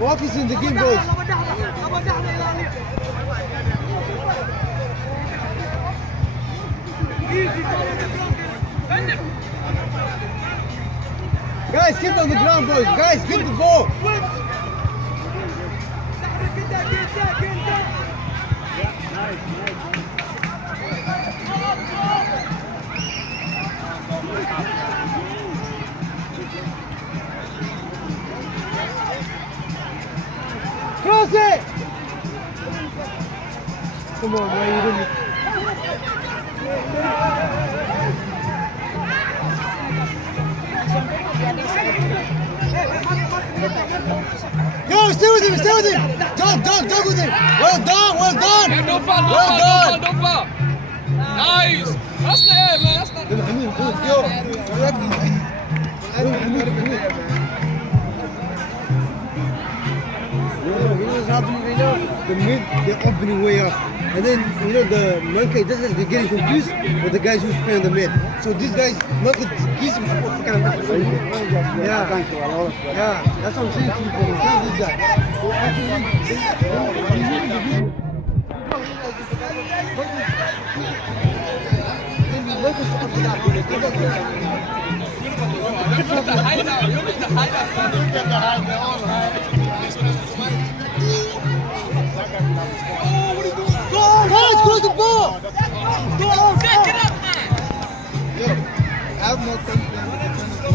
Focus in the game, boys. Guys, get on the ground, boys. Guys, get the ball. Cross it! Come on, man, you didn't. Yo, stay with him, stay with him! Dog with him! Well done! Yeah, no foul, no foul. Nice! That's the air, man, that's not... You know what's happening right now? The mid, they're opening way up. And then, you know, the Monkey doesn't, they're getting confused with the guys who's playing the mid. So these guys, Monkey, he's kind of... Yeah, that's what I'm saying to you, bro. Tell these guys. Guys, close the ball! Get up, man! I have no confidence in the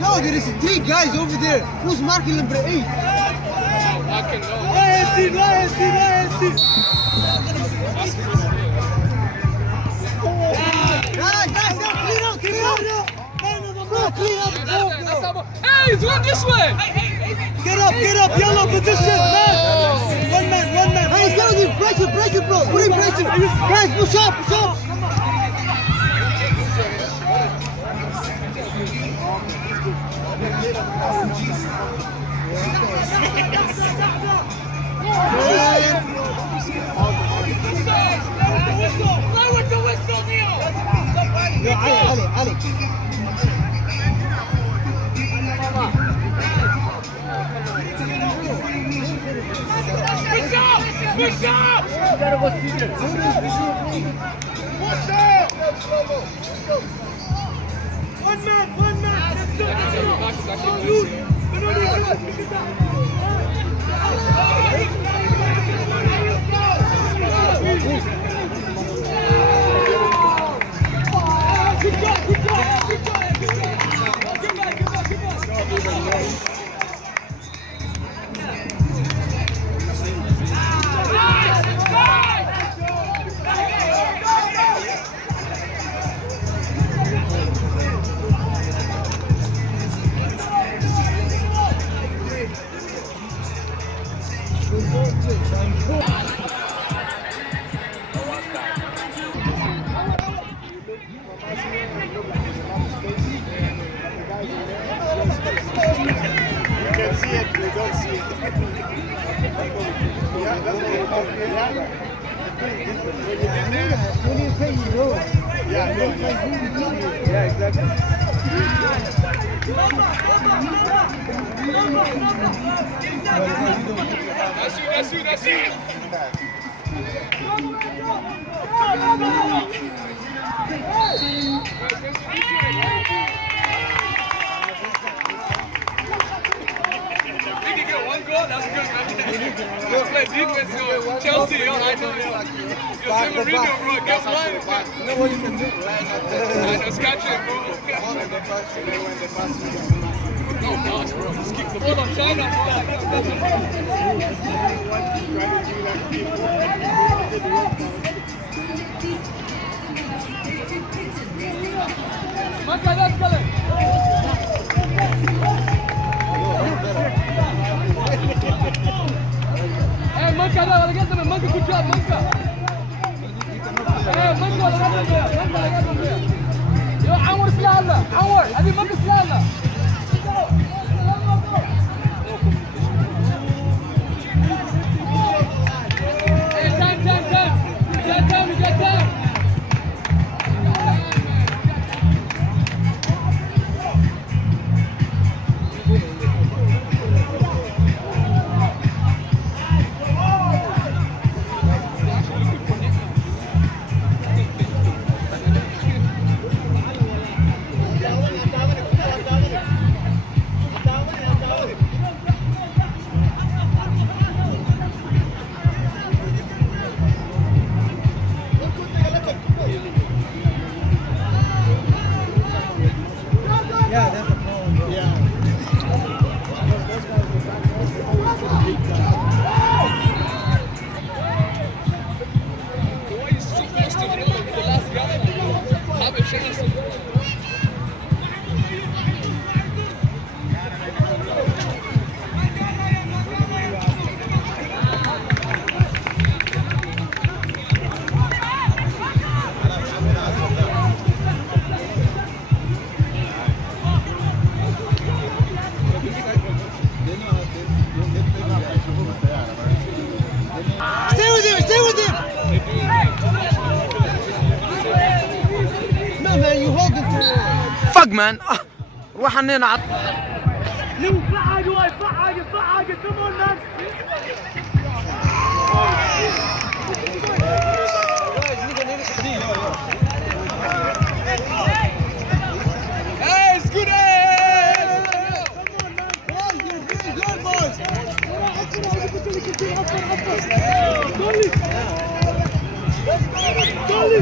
No, there is 3 guys over there. Who's marking number 8? Hey, he's going this way! Get up, yellow position, man! One man. Hey, stay with him, pressure, bro. Put in pressure. Guys, push up. Ali. Push up! One That's you. Did you get one goal? That's good, man. Let's play defense, yo. Chelsea, yo. I know, yo. Yo, Tim Mourinho, bro. Get one. You know what you can do? I know, scratch it, bro. No, boss, bro. Just keep the ball on China. Maka, let's go. Hey, Maka, Manka ده ولا قدم المانكا كل شويه مانكا. ايه مانكا ولا قدم فيها مانكا ولا قدم فيها. يا عمر سلاله عمر هذه مانكا سلاله. ايه تايم Yeah, that's the problem. Yeah. The way he's so close to the last guy, have a chance. Stay with him, stay with him! No man, you hold him to فق مان روح عنينا عط Hey, it's good. Dolly!